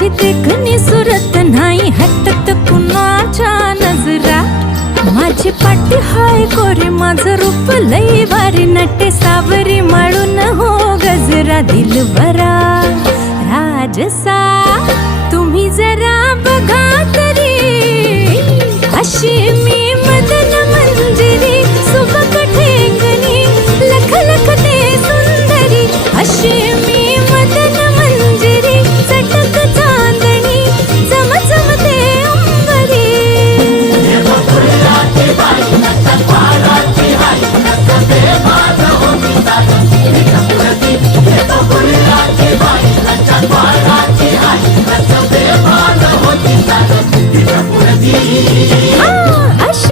माझी देखणी सुरत नाही हटत कुणाच्या नजरा. माझी पाठी हाय गोरी माझं रूप लई भारी नटे सावरी माळून हो गजरा. दिलबरा राजसा तुम्ही जरा बघा तरी अशी